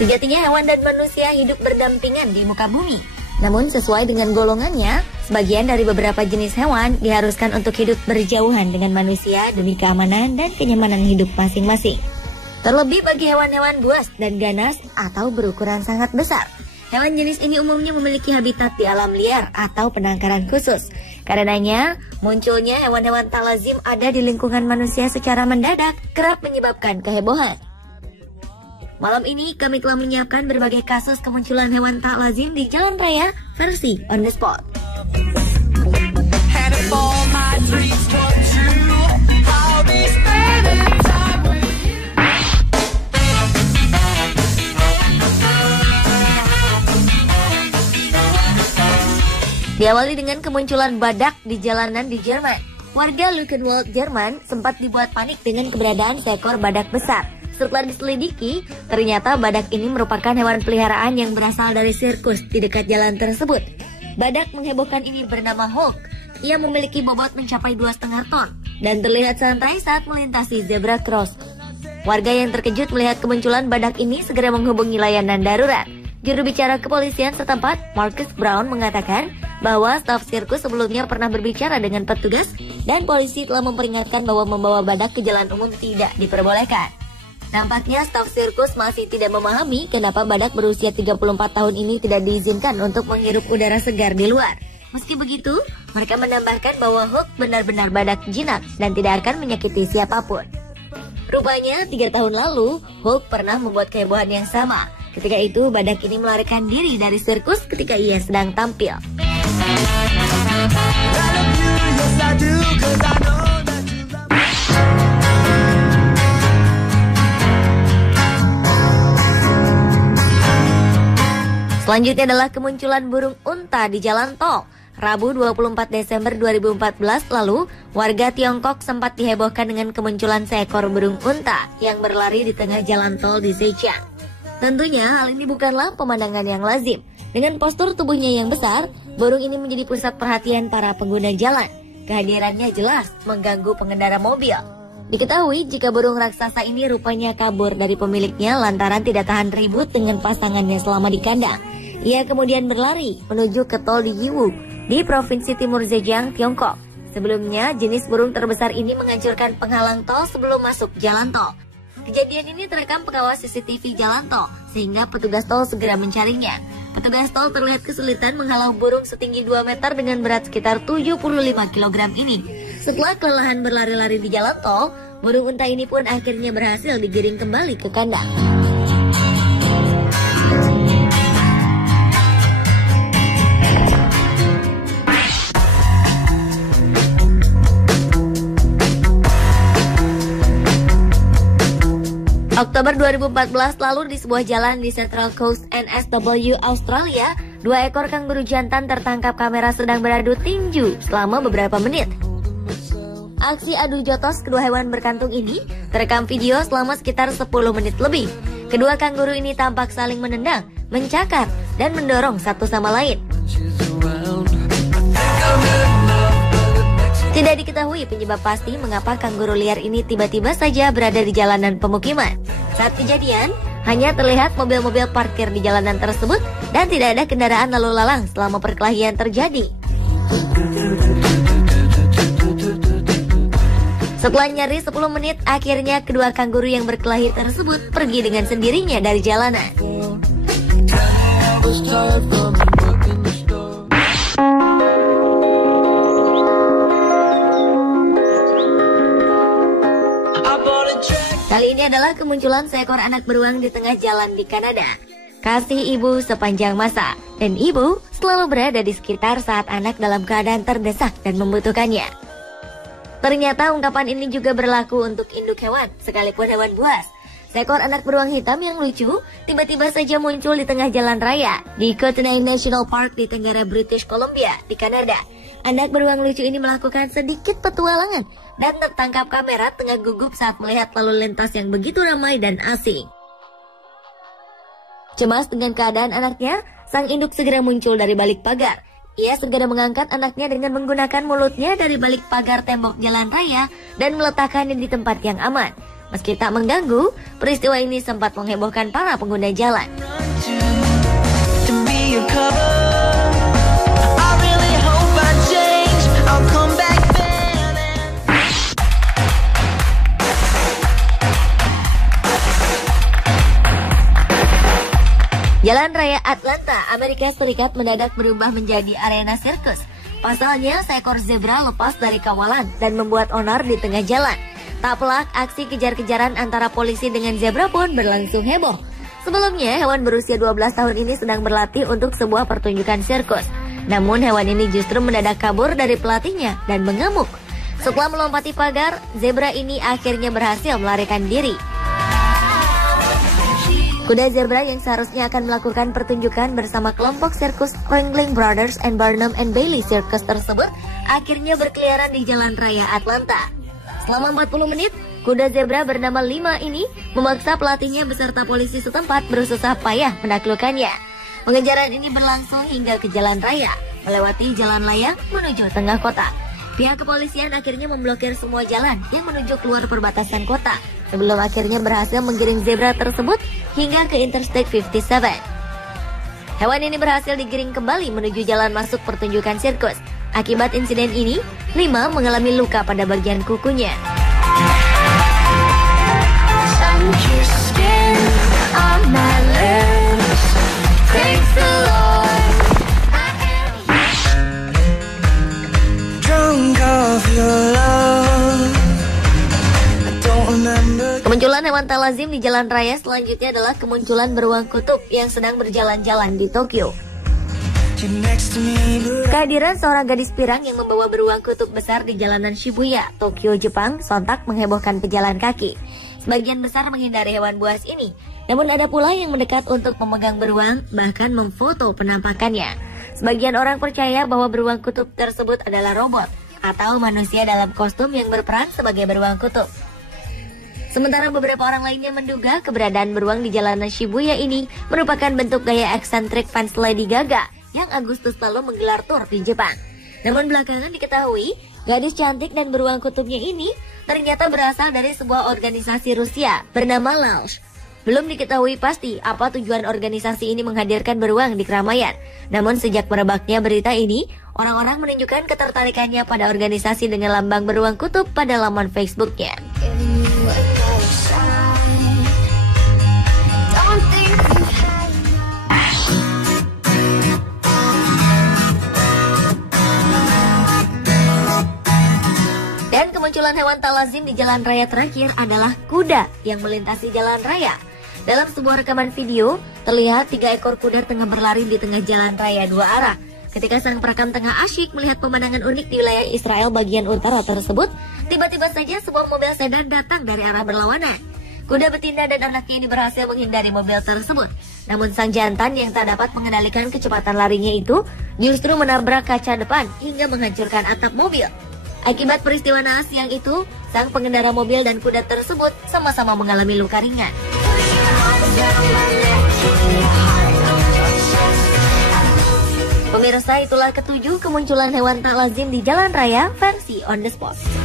Sejatinya hewan dan manusia hidup berdampingan di muka bumi. Namun sesuai dengan golongannya, sebagian dari beberapa jenis hewan diharuskan untuk hidup berjauhan dengan manusia demi keamanan dan kenyamanan hidup masing-masing. Terlebih bagi hewan-hewan buas dan ganas atau berukuran sangat besar. Hewan jenis ini umumnya memiliki habitat di alam liar atau penangkaran khusus. Karenanya, munculnya hewan-hewan tak lazim ada di lingkungan manusia secara mendadak kerap menyebabkan kehebohan. Malam ini kami telah menyiapkan berbagai kasus kemunculan hewan tak lazim di jalan raya versi On The Spot. Diawali dengan kemunculan badak di jalanan di Jerman. Warga Luckenwald, Jerman sempat dibuat panik dengan keberadaan seekor badak besar. Setelah diselidiki, ternyata badak ini merupakan hewan peliharaan yang berasal dari sirkus di dekat jalan tersebut. Badak menghebohkan ini bernama Hulk. Ia memiliki bobot mencapai 2,5 ton dan terlihat santai saat melintasi zebra cross. Warga yang terkejut melihat kemunculan badak ini segera menghubungi layanan darurat. Juru bicara kepolisian setempat, Marcus Brown, mengatakan bahwa staf sirkus sebelumnya pernah berbicara dengan petugas dan polisi telah memperingatkan bahwa membawa badak ke jalan umum tidak diperbolehkan. Nampaknya staf sirkus masih tidak memahami kenapa badak berusia 34 tahun ini tidak diizinkan untuk menghirup udara segar di luar. Meski begitu, mereka menambahkan bahwa Hulk benar-benar badak jinak dan tidak akan menyakiti siapapun. Rupanya 3 tahun lalu, Hulk pernah membuat kehebohan yang sama. Ketika itu, badak ini melarikan diri dari sirkus ketika ia sedang tampil. Selanjutnya adalah kemunculan burung unta di jalan tol. Rabu 24 Desember 2014 lalu, warga Tiongkok sempat dihebohkan dengan kemunculan seekor burung unta yang berlari di tengah jalan tol di Zhejiang. Tentunya hal ini bukanlah pemandangan yang lazim. Dengan postur tubuhnya yang besar, burung ini menjadi pusat perhatian para pengguna jalan. Kehadirannya jelas mengganggu pengendara mobil. Diketahui jika burung raksasa ini rupanya kabur dari pemiliknya lantaran tidak tahan ribut dengan pasangannya selama di kandang. Ia kemudian berlari menuju ke tol di Yiwu, di Provinsi Timur Zhejiang, Tiongkok. Sebelumnya, jenis burung terbesar ini menghancurkan penghalang tol sebelum masuk jalan tol. Kejadian ini terekam pengawas CCTV jalan tol, sehingga petugas tol segera mencarinya. Petugas tol terlihat kesulitan menghalau burung setinggi 2 meter dengan berat sekitar 75 kg ini. Setelah kelelahan berlari-lari di jalan tol, burung unta ini pun akhirnya berhasil digiring kembali ke kandang. Oktober 2014 lalu di sebuah jalan di Central Coast NSW Australia, 2 ekor kanguru jantan tertangkap kamera sedang beradu tinju selama beberapa menit. Aksi adu jotos kedua hewan berkantung ini terekam video selama sekitar 10 menit lebih. Kedua kanguru ini tampak saling menendang, mencakar, dan mendorong satu sama lain. Tidak diketahui penyebab pasti mengapa kanguru liar ini tiba-tiba saja berada di jalanan pemukiman. Saat kejadian, hanya terlihat mobil-mobil parkir di jalanan tersebut dan tidak ada kendaraan lalu lalang selama perkelahian terjadi. Setelah nyaris 10 menit, akhirnya kedua kanguru yang berkelahi tersebut pergi dengan sendirinya dari jalanan. Kali ini adalah kemunculan seekor anak beruang di tengah jalan di Kanada. Kasih ibu sepanjang masa, dan ibu selalu berada di sekitar saat anak dalam keadaan terdesak dan membutuhkannya. Ternyata ungkapan ini juga berlaku untuk induk hewan, sekalipun hewan buas. Seekor anak beruang hitam yang lucu tiba-tiba saja muncul di tengah jalan raya di Kootenay National Park di tenggara British Columbia di Kanada. Anak beruang lucu ini melakukan sedikit petualangan dan tertangkap kamera tengah gugup saat melihat lalu lintas yang begitu ramai dan asing. Cemas dengan keadaan anaknya, sang induk segera muncul dari balik pagar. Ia segera mengangkat anaknya dengan menggunakan mulutnya dari balik pagar tembok jalan raya dan meletakkannya di tempat yang aman. Meski tak mengganggu, peristiwa ini sempat menghebohkan para pengguna jalan. Jalan Raya Atlanta, Amerika Serikat mendadak berubah menjadi arena sirkus. Pasalnya, seekor zebra lepas dari kawalan dan membuat onar di tengah jalan. Tak pelak, aksi kejar-kejaran antara polisi dengan zebra pun berlangsung heboh. Sebelumnya, hewan berusia 12 tahun ini sedang berlatih untuk sebuah pertunjukan sirkus. Namun, hewan ini justru mendadak kabur dari pelatihnya dan mengamuk. Setelah melompati pagar, zebra ini akhirnya berhasil melarikan diri. Kuda zebra yang seharusnya akan melakukan pertunjukan bersama kelompok sirkus Ringling Brothers and Barnum and Bailey Circus tersebut akhirnya berkeliaran di Jalan Raya Atlanta. Selama 40 menit, kuda zebra bernama Lima ini memaksa pelatihnya beserta polisi setempat berusaha payah menaklukkannya. Pengejaran ini berlangsung hingga ke jalan raya, melewati jalan layang menuju tengah kota. Pihak kepolisian akhirnya memblokir semua jalan yang menuju keluar perbatasan kota, sebelum akhirnya berhasil menggiring zebra tersebut hingga ke Interstate 57. Hewan ini berhasil digiring kembali menuju jalan masuk pertunjukan sirkus. Akibat insiden ini, Lima mengalami luka pada bagian kukunya. Kemunculan hewan tak lazim di jalan raya selanjutnya adalah kemunculan beruang kutub yang sedang berjalan-jalan di Tokyo. Kehadiran seorang gadis pirang yang membawa beruang kutub besar di jalanan Shibuya, Tokyo, Jepang, sontak menghebohkan pejalan kaki. Sebagian besar menghindari hewan buas ini, namun ada pula yang mendekat untuk memegang beruang, bahkan memfoto penampakannya. Sebagian orang percaya bahwa beruang kutub tersebut adalah robot atau manusia dalam kostum yang berperan sebagai beruang kutub. Sementara beberapa orang lainnya menduga keberadaan beruang di jalanan Shibuya ini merupakan bentuk gaya eksentrik fans Lady Gaga yang Agustus lalu menggelar tur di Jepang. Namun belakangan diketahui, gadis cantik dan beruang kutubnya ini ternyata berasal dari sebuah organisasi Rusia bernama Lausch. Belum diketahui pasti apa tujuan organisasi ini menghadirkan beruang di keramaian. Namun sejak merebaknya berita ini, orang-orang menunjukkan ketertarikannya pada organisasi dengan lambang beruang kutub pada laman Facebooknya. Dan kemunculan hewan tak lazim di jalan raya terakhir adalah kuda yang melintasi jalan raya. Dalam sebuah rekaman video, terlihat 3 ekor kuda tengah berlari di tengah jalan raya 2 arah. Ketika sang perekam tengah asyik melihat pemandangan unik di wilayah Israel bagian utara tersebut, tiba-tiba saja sebuah mobil sedan datang dari arah berlawanan. Kuda betina dan anaknya ini berhasil menghindari mobil tersebut. Namun sang jantan yang tak dapat mengendalikan kecepatan larinya itu justru menabrak kaca depan hingga menghancurkan atap mobil. Akibat peristiwa naas yang itu, sang pengendara mobil dan kuda tersebut sama-sama mengalami luka ringan. Pemirsa, itulah ketujuh kemunculan hewan tak lazim di jalan raya versi On The Spot.